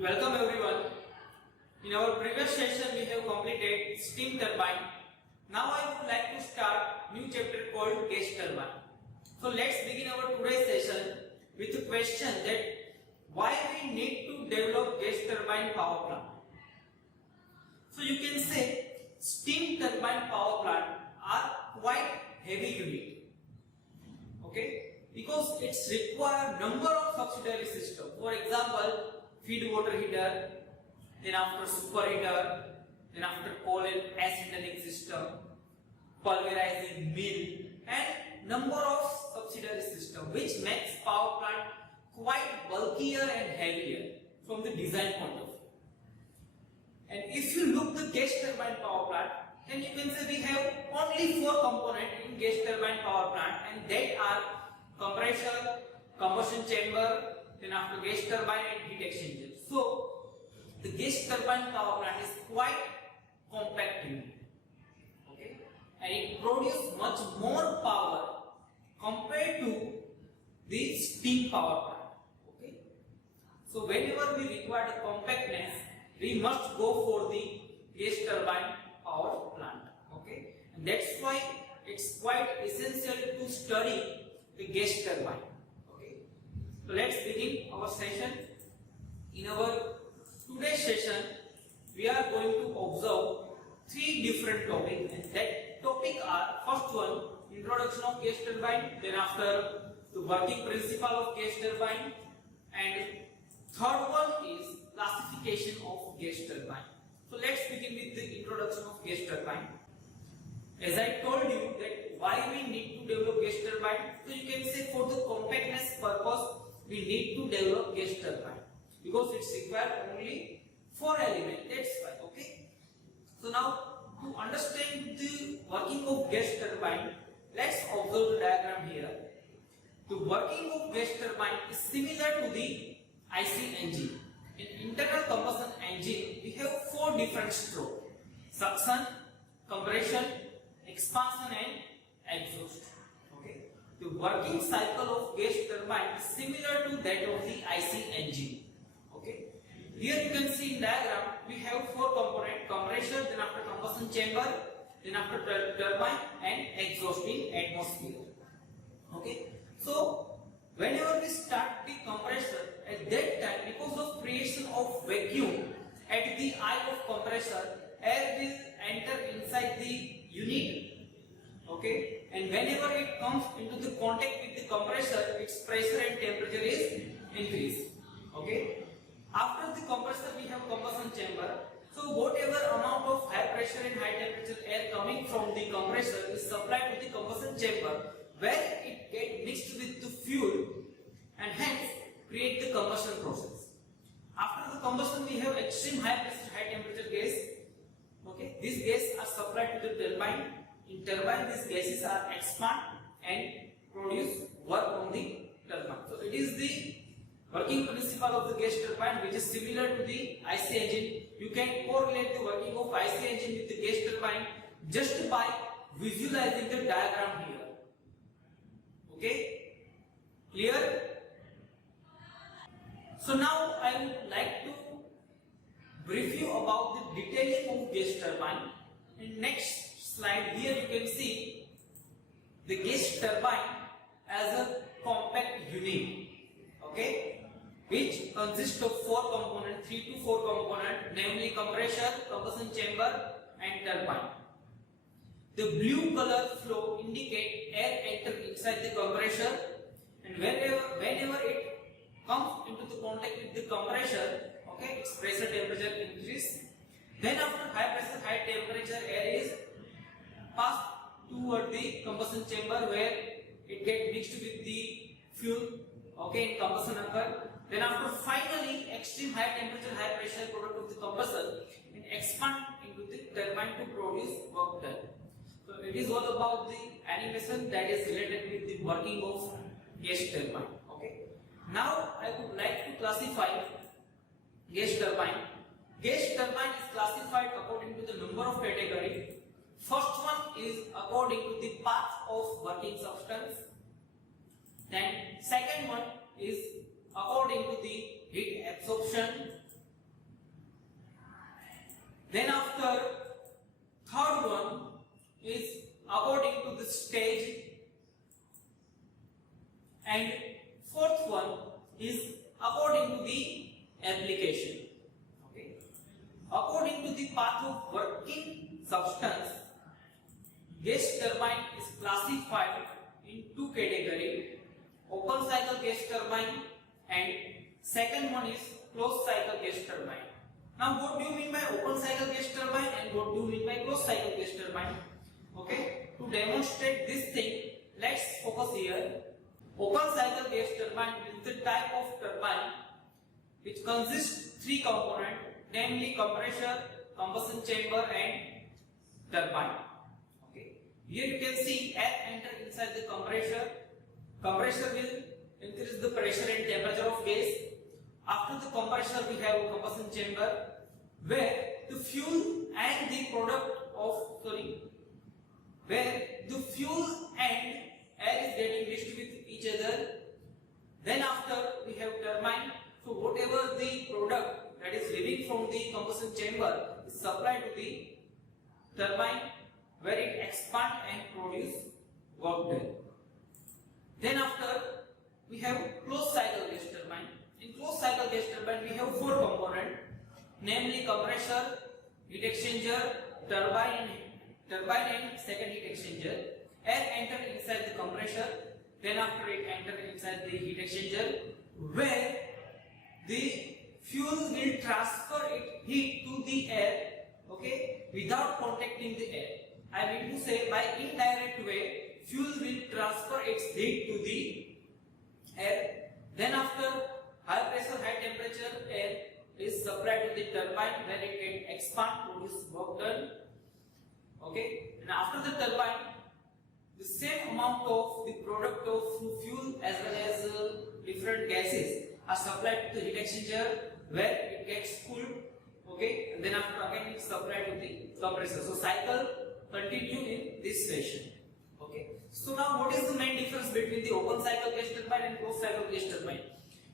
Welcome everyone. In our previous session we have completed steam turbine. Now I would like to start new chapter called gas turbine. So let's begin our today's session with a question that why we need to develop gas turbine power plant. So you can say steam turbine power plant are quite heavy unit. Okay? Because it's require number of subsidiary systems. For example, feed water heater, then after superheater, then after coal and ash handling system, pulverizing mill, and number of subsidiary system, which makes power plant quite bulkier and heavier from the design point of view. And if you look the gas turbine power plant, then you can say we have only 4 components in gas turbine power plant, and they are compressor, combustion chamber, then after gas turbine and heat exchanger. So the gas turbine power plant is quite compact unit, okay, and it produces much more power compared to the steam power plant. Okay, so whenever we require the compactness, we must go for the gas turbine power plant. Okay, and that's why it's quite essential to study the gas turbine. Okay, so let's begin our session. In our today's session, we are going to observe 3 different topics, and that topic are: first one, introduction of gas turbine; then after, the working principle of gas turbine; and third one is classification of gas turbine. So let's begin with the introduction of gas turbine. As I told you that why we need to develop gas turbine, so you can say for the compactness purpose we need to develop gas turbine because it's required only 4 elements. That's why. Okay. So now to understand the working of gas turbine, let's observe the diagram here. The working of gas turbine is similar to the IC engine. In internal combustion engine, we have 4 different strokes: suction, compression, expansion and exhaust. Okay. The working cycle of gas turbine is similar to that of the IC engine. Okay. Here you can see in diagram we have 4 components: compressor, then after combustion chamber, then after turbine and exhaust in atmosphere. Okay. So whenever we start the compressor, at that time, because of creation of vacuum at the eye of compressor, air will enter inside the unit. Okay, and whenever it comes into the contact with the compressor, its pressure and temperature is increased. Okay, after the compressor we have combustion chamber. So whatever amount of high pressure and high temperature air coming from the compressor is supplied to the combustion chamber, where it gets mixed with the fuel and hence create the combustion process. After the combustion we have extreme high pressure, high temperature gas. Okay, these gases are supplied to the turbine. In turbine, these gases are expand and produce work on the turbine. So it is the working principle of the gas turbine, which is similar to the IC engine. You can correlate the working of IC engine with the gas turbine just by visualizing the diagram here. Okay, clear? So now I would like to brief you about the detailing of gas turbine. In next slide, here you can see the gas turbine as a compact unit, okay, which consists of 4 components, 3 to 4 components, namely compressor, combustion chamber and turbine. The blue color flow indicate air enter inside the compressor, and whenever it comes into the contact with the compressor, okay, its pressure temperature increase. Then after high pressure, high temperature air is passed toward the combustion chamber, where it gets mixed with the fuel, okay, in combustion occur. Then after finally extreme high temperature, high pressure product of the combustion and expand into the turbine to produce work done. So it is all about the animation that is related with the working of gas turbine. Okay. Now I would like to classify gas turbine. Gas turbine is classified according to the number of categories. First one is according to the path of working substance. Then second one is according to the heat absorption. and fourth one is according to the application. Okay. According to the path of working substance, gas turbine is classified in two categories: open cycle gas turbine and second one is closed cycle gas turbine. Now what do you mean by open cycle gas turbine and what do you mean by closed cycle gas turbine? Okay, to demonstrate this thing, let's focus here. Open cycle gas turbine is the type of turbine which consists three components, namely compressor, combustion chamber and turbine. Okay, here you can see air enter inside the compressor. Compressor will increase the pressure and temperature of gas. After the compressor we have a combustion chamber where the fuel and the product of where the fuel and air is getting mixed with each other. Then after we have turbine. So whatever the product that is leaving from the combustion chamber is supplied to the turbine where it expands and produce work done. Then after we have closed cycle gas turbine. In closed cycle gas turbine we have four components, namely compressor, heat exchanger, turbine and second heat exchanger. Air enter inside the compressor, then after it enter inside the heat exchanger where the fuel will transfer its heat to the air, okay, without contacting the air. I mean to say, by indirect way, fuel will transfer its heat to the air. Then after high pressure, high temperature air is supplied to the turbine where it can expand, produce work done. Okay, and after the turbine, the same amount of the product of fuel as well as different gases are supplied to the heat exchanger where it gets cooled. Okay, and then after again it's supplied to the compressor. So cycle continue in this fashion. Okay, so now what is the main difference between the open cycle gas turbine and closed cycle gas turbine?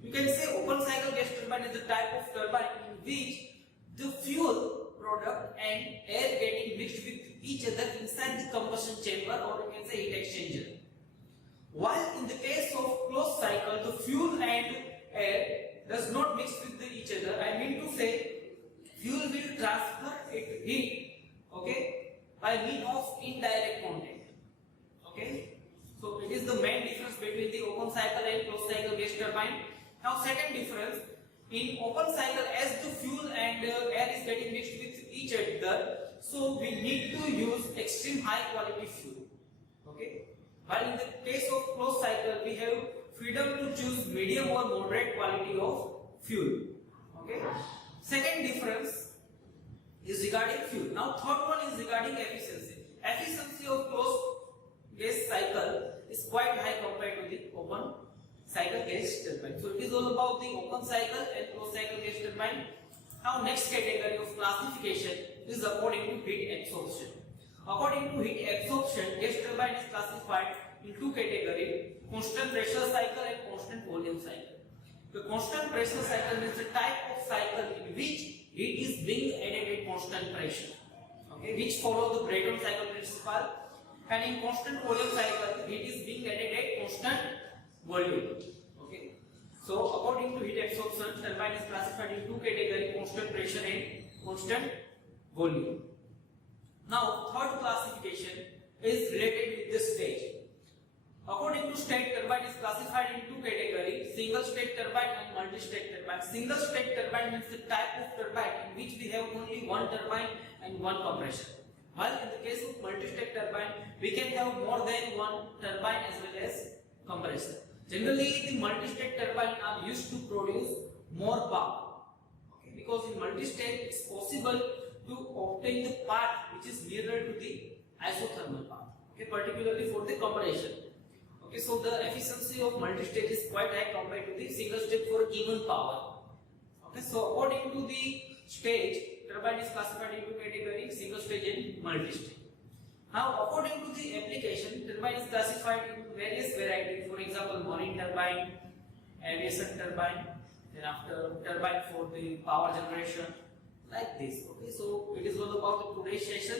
You can say open cycle gas turbine is the type of turbine in which the fuel product and air getting mixed with each other inside the combustion chamber, or you can say heat exchanger. While in the case of closed cycle, the fuel and air does not mix with each other. I mean to say, fuel will transfer its heat, okay, by means of indirect contact. Okay, so it is the main difference between the open cycle and closed cycle gas turbine. Now, second difference, in open cycle, as the fuel and air is getting mixed with each other, so we need to use extreme high quality fuel. Okay, while in the case of closed cycle, we have freedom to choose medium or moderate quality of fuel. Okay, second difference is regarding fuel. Now, third one is regarding efficiency. Efficiency of closed gas cycle is quite high compared to the open cycle gas turbine. So it is all about the open cycle and closed cycle gas turbine. Now next category of classification is according to heat absorption. According to heat absorption, gas turbine is classified in two categories: constant pressure cycle and constant volume cycle. The constant pressure cycle is the type of cycle in which heat is being added at constant pressure, okay, which follow the Brayton cycle principle. And in constant volume cycle, heat is being added at constant volume. Okay, so according to heat absorption, turbine is classified in two categories: constant pressure and constant volume. Now, third classification is related with the stage. According to state, turbine is classified in two categories: single state turbine and multi-state turbine. Single state turbine means the type of turbine in which we have only one turbine and one compressor. While in the case of multi-state turbine, we can have more than one turbine as well as compressor. Generally, the multi-state turbine are used to produce more power. Okay, because in multi-state, it's possible to obtain the part which is nearer to the isothermal part. Okay, particularly for the compression. Okay, so the efficiency of multi-state is quite high compared to the single state for even power. Okay, so according to the stage, turbine is classified into categories: single stage and multi-stage. Now, according to the application, turbine is classified into various varieties. For example, marine turbine, aviation turbine, then after turbine for the power generation, like this. Okay, so it is all about today's session.